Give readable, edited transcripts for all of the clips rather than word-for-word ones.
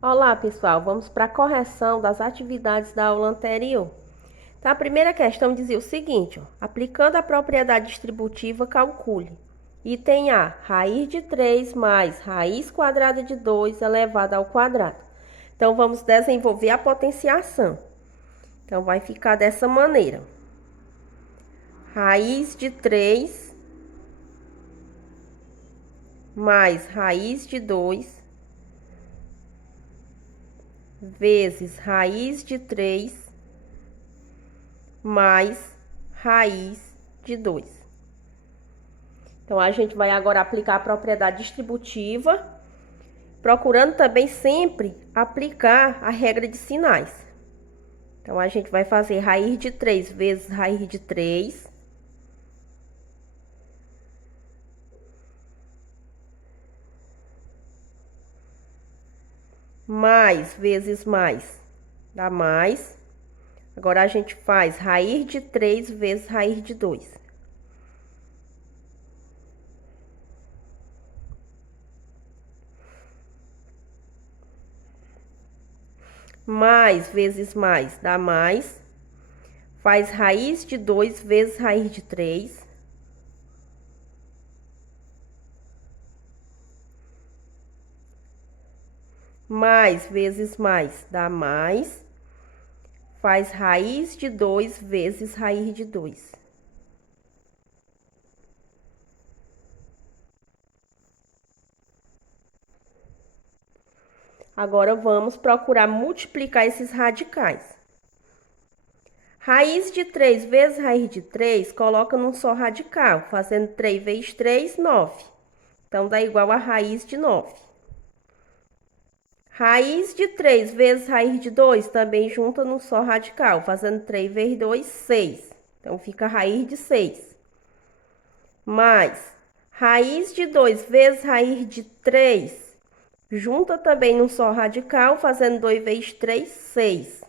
Olá, pessoal. Vamos para a correção das atividades da aula anterior. Então, a primeira questão dizia o seguinte, ó, aplicando a propriedade distributiva, calcule. Item A, raiz de 3 mais raiz quadrada de 2 elevado ao quadrado. Então, vamos desenvolver a potenciação. Então, vai ficar dessa maneira. Raiz de 3 mais raiz de 2 vezes raiz de 3 mais raiz de 2. Então, a gente vai agora aplicar a propriedade distributiva, procurando também sempre aplicar a regra de sinais. Então, a gente vai fazer raiz de 3 vezes raiz de 3. Mais vezes mais dá mais. Agora, a gente faz raiz de 3 vezes raiz de 2. Mais vezes mais dá mais. Faz raiz de 2 vezes raiz de 3. Mais vezes mais dá mais. Faz raiz de 2 vezes raiz de 2. Agora, vamos procurar multiplicar esses radicais. Raiz de 3 vezes raiz de 3, coloca num só radical, fazendo 3 vezes 3, 9. Então, dá igual a raiz de 9. Raiz de 3 vezes raiz de 2, também junta num só radical, fazendo 3 vezes 2, 6. Então, fica raiz de 6. Mais raiz de 2 vezes raiz de 3, junta também num só radical, fazendo 2 vezes 3, 6.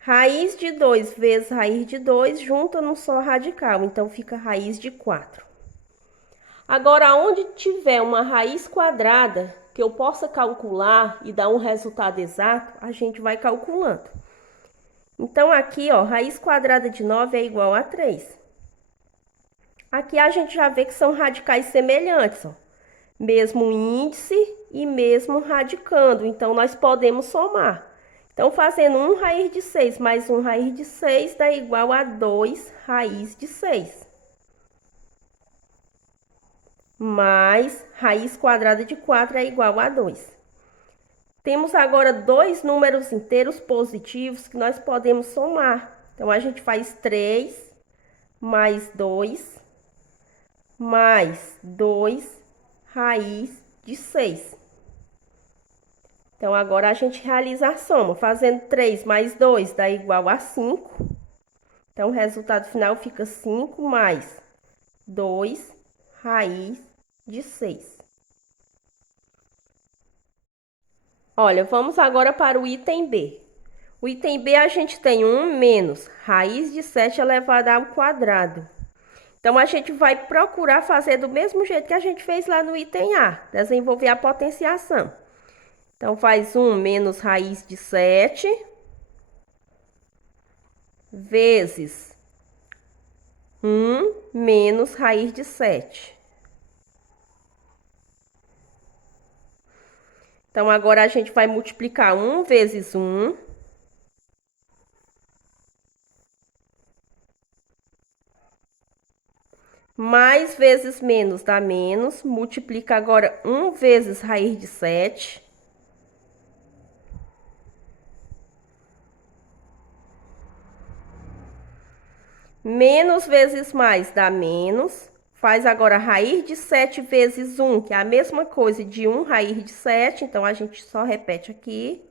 Raiz de 2 vezes raiz de 2, junta num só radical, então fica raiz de 4. Agora, onde tiver uma raiz quadrada que eu possa calcular e dar um resultado exato, a gente vai calculando. Então, aqui, ó, raiz quadrada de 9 é igual a 3. Aqui a gente já vê que são radicais semelhantes, ó. Mesmo índice e mesmo radicando, então nós podemos somar. Então, fazendo 1 raiz de 6 mais 1 raiz de 6 dá igual a 2 raiz de 6. Mais raiz quadrada de 4 é igual a 2. Temos agora dois números inteiros positivos que nós podemos somar. Então, a gente faz 3 mais 2 mais 2 raiz de 6. Então, agora a gente realiza a soma. Fazendo 3 mais 2 dá igual a 5. Então, o resultado final fica 5 mais 2 raiz de 6. Olha, vamos agora para o item B. O item B a gente tem 1 menos raiz de 7 elevado ao quadrado. Então, a gente vai procurar fazer do mesmo jeito que a gente fez lá no item A, desenvolver a potenciação. Então, faz 1 menos raiz de 7 vezes 1 menos raiz de 7. Então, agora a gente vai multiplicar 1 vezes 1. Mais vezes menos dá menos. Multiplica agora 1 vezes raiz de 7. Menos vezes mais dá menos. Faz agora raiz de 7 vezes 1, que é a mesma coisa de 1 raiz de 7. Então, a gente só repete aqui.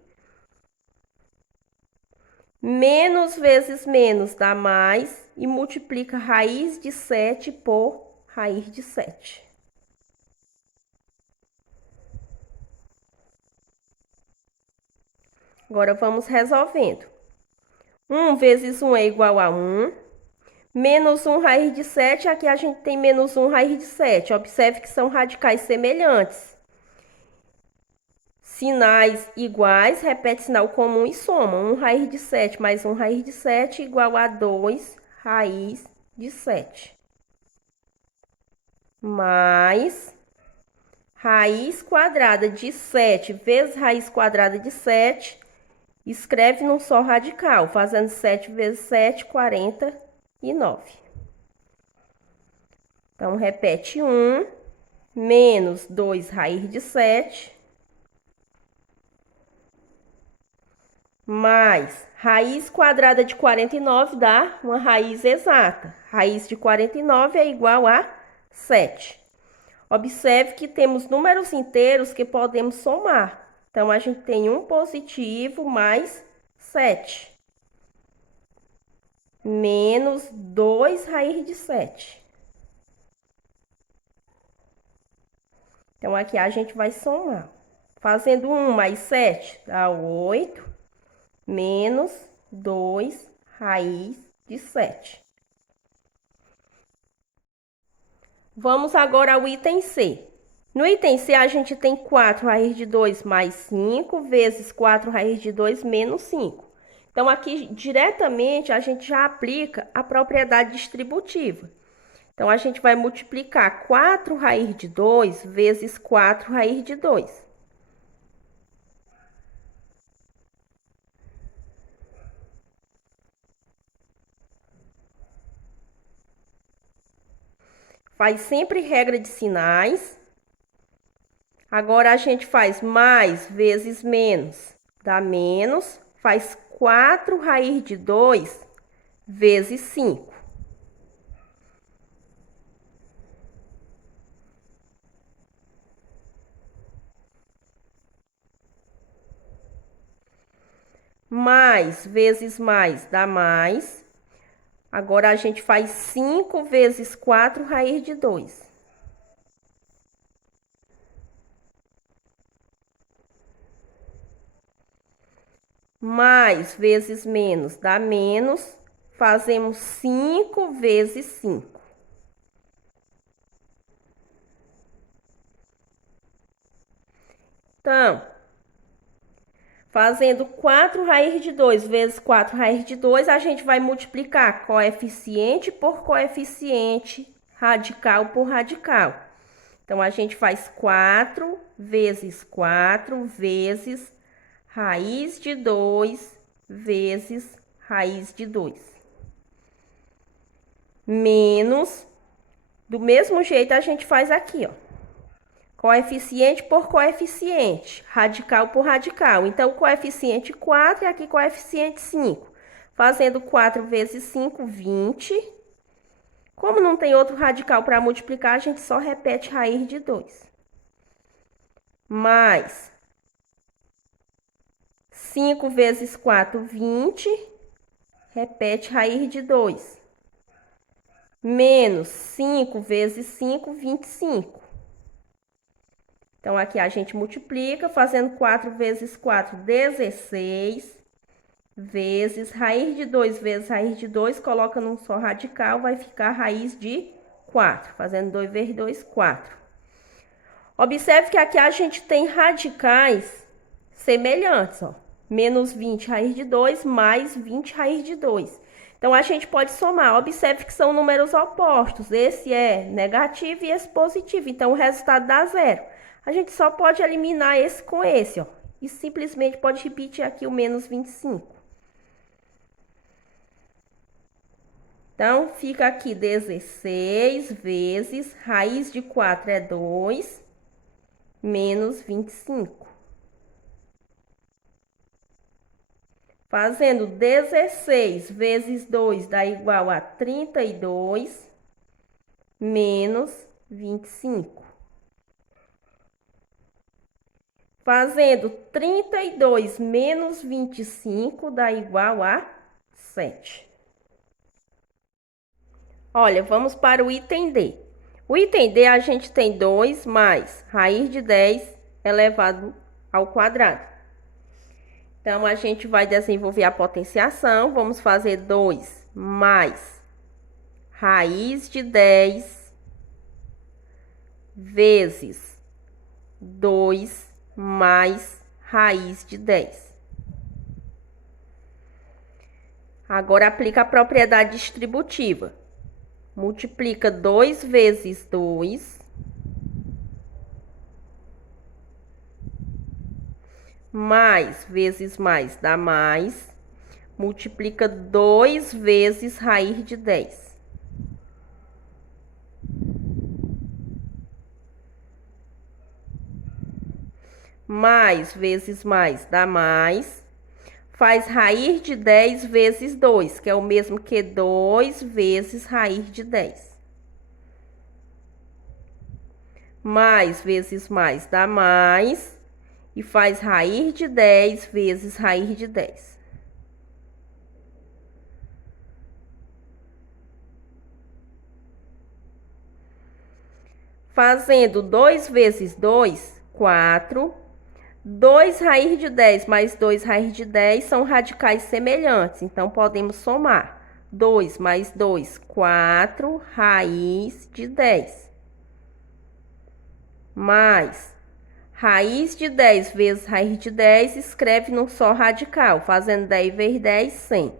Menos vezes menos dá mais. E multiplica raiz de 7 por raiz de 7. Agora, vamos resolvendo. 1 vezes 1 é igual a 1. Menos 1 raiz de 7, aqui a gente tem menos 1 raiz de 7. Observe que são radicais semelhantes. Sinais iguais, repete sinal comum e soma. 1 raiz de 7 mais 1 raiz de 7 igual a 2 raiz de 7. Mais raiz quadrada de 7 vezes raiz quadrada de 7. Escreve num só radical, fazendo 7 vezes 7, 49. Então, repete 1 menos 2 raiz de 7. Mais raiz quadrada de 49 dá uma raiz exata. Raiz de 49 é igual a 7. Observe que temos números inteiros que podemos somar. Então, a gente tem um positivo mais 7. Menos 2 raiz de 7. Então, aqui a gente vai somar. Fazendo 1 mais 7 dá 8. Menos 2 raiz de 7. Vamos agora ao item C. No item C, a gente tem 4 raiz de 2 mais 5 vezes 4 raiz de 2 menos 5. Então, aqui, diretamente, a gente já aplica a propriedade distributiva. Então, a gente vai multiplicar 4 raiz de 2 vezes 4 raiz de 2. Faz sempre regra de sinais. Agora, a gente faz mais vezes menos, dá menos. Faz 4 raiz de 2 vezes 5. Mais vezes mais dá mais. Agora, a gente faz 5 vezes 4 raiz de 2. Mais vezes menos dá menos. Fazemos 5 vezes 5. Então, fazendo 4 raiz de 2 vezes 4 raiz de 2, a gente vai multiplicar coeficiente por coeficiente, radical por radical. Então, a gente faz 4 vezes 4 vezes raiz de 2 vezes raiz de 2. Menos, do mesmo jeito a gente faz aqui, ó. Coeficiente por coeficiente, radical por radical. Então, coeficiente 4 e aqui coeficiente 5. Fazendo 4 vezes 5, 20. Como não tem outro radical para multiplicar, a gente só repete raiz de 2. Mais 5 vezes 4, 20. Repete raiz de 2. Menos 5 vezes 5, 25. Então, aqui a gente multiplica, fazendo 4 vezes 4, 16. Vezes raiz de 2 vezes raiz de 2, coloca num só radical, vai ficar raiz de 4. Fazendo 2 vezes 2, 4. Observe que aqui a gente tem radicais semelhantes, ó. Menos 20 raiz de 2, mais 20 raiz de 2. Então, a gente pode somar. Observe que são números opostos. Esse é negativo e esse positivo. Então, o resultado dá zero. A gente só pode eliminar esse com esse, ó. E simplesmente pode repetir aqui o menos 25. Então, fica aqui 16 vezes raiz de 4 é 2, menos 25. Fazendo 16 vezes 2 dá igual a 32, menos 25. Fazendo 32 menos 25 dá igual a 7. Olha, vamos para o item D. O item D a gente tem 2 mais raiz de 10 elevado ao quadrado. Então, a gente vai desenvolver a potenciação. Vamos fazer 2 mais raiz de 10 vezes 2 mais raiz de 10. Agora, aplica a propriedade distributiva. Multiplica 2 vezes 2 mais vezes mais dá mais. Multiplica 2 vezes raiz de 10. Mais vezes mais dá mais. Faz raiz de 10 vezes 2, que é o mesmo que 2 vezes raiz de 10. Mais vezes mais dá mais. E faz raiz de 10 vezes raiz de 10. Fazendo 2 vezes 2, 4. 2 raiz de 10 mais 2 raiz de 10 são radicais semelhantes. Então, podemos somar. 2 mais 2, 4 raiz de 10. Mais raiz de 10 vezes raiz de 10, escreve num só radical. Fazendo 10 vezes 10, 100.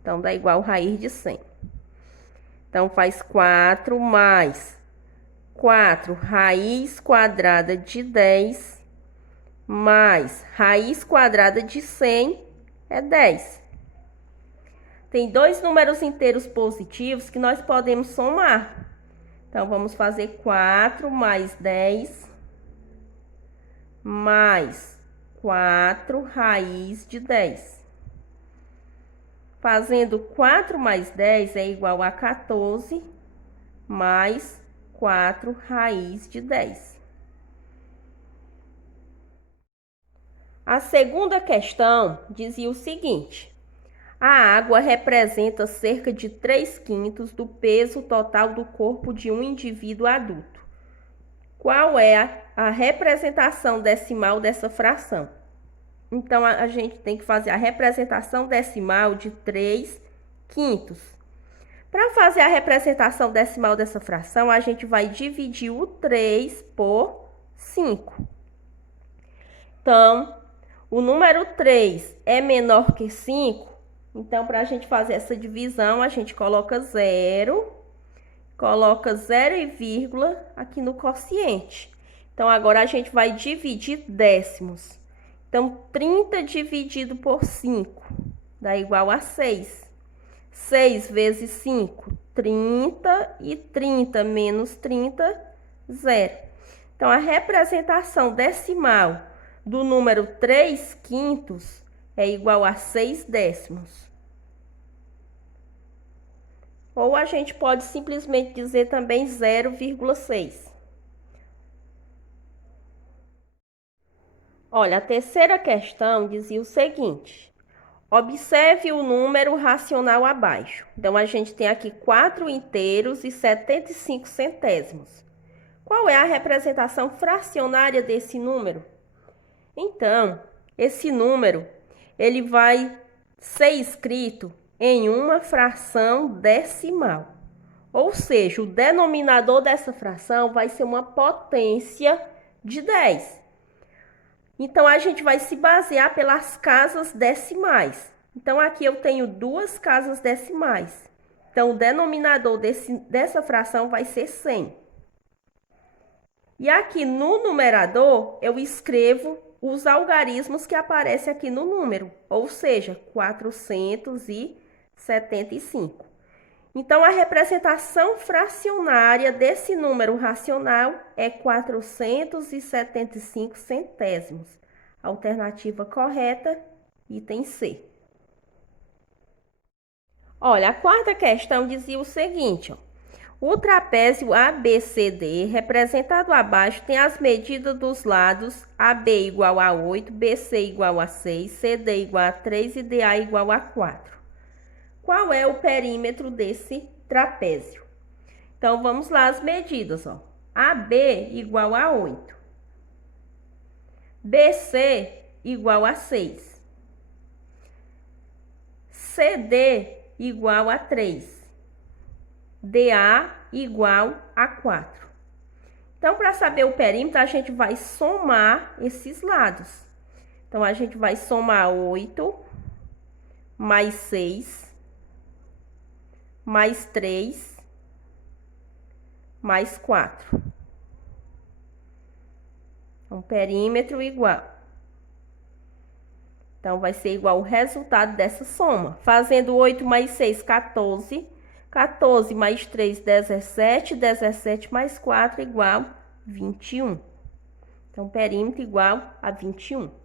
Então, dá igual raiz de 100. Então, faz 4 mais 4 raiz quadrada de 10 mais raiz quadrada de 100 é 10. Tem dois números inteiros positivos que nós podemos somar. Então, vamos fazer 4 mais 10 mais 4 raiz de 10. Fazendo 4 mais 10 é igual a 14 mais 4 raiz de 10. A segunda questão dizia o seguinte: a água representa cerca de 3/5 do peso total do corpo de um indivíduo adulto. Qual é a representação decimal dessa fração? Então, a gente tem que fazer a representação decimal de 3/5. Para fazer a representação decimal dessa fração, a gente vai dividir o 3 por 5. Então, o número 3 é menor que 5. Então, para a gente fazer essa divisão, a gente coloca 0, coloca 0 e vírgula aqui no quociente. Então, agora a gente vai dividir décimos. Então, 30 dividido por 5 dá igual a 6. 6 vezes 5, 30, e 30 menos 30, 0. Então, a representação decimal do número 3/5 é igual a 6 décimos. Ou a gente pode simplesmente dizer também 0,6. Olha, a terceira questão dizia o seguinte: observe o número racional abaixo. Então, a gente tem aqui 4 inteiros e 75 centésimos. Qual é a representação fracionária desse número? Então, esse número, ele vai ser escrito em uma fração decimal. Ou seja, o denominador dessa fração vai ser uma potência de 10. Então, a gente vai se basear pelas casas decimais. Então, aqui eu tenho 2 casas decimais. Então, o denominador dessa fração vai ser 100. E aqui no numerador, eu escrevo os algarismos que aparecem aqui no número, ou seja, 475. Então, a representação fracionária desse número racional é 475 centésimos. Alternativa correta, item C. Olha, a quarta questão dizia o seguinte, ó: o trapézio ABCD, representado abaixo, tem as medidas dos lados AB igual a 8, BC igual a 6, CD igual a 3 e DA igual a 4. Qual é o perímetro desse trapézio? Então, vamos lá as medidas, ó. AB igual a 8. BC igual a 6. CD igual a 3. DA igual a 4. Então, para saber o perímetro, a gente vai somar esses lados. Então, a gente vai somar 8, mais 6, mais 3, mais 4. Um perímetro igual. Então, vai ser igual o resultado dessa soma. Fazendo 8 mais 6, 14. 14 mais 3, 17. 17 mais 4 igual 21. Então, perímetro igual a 21.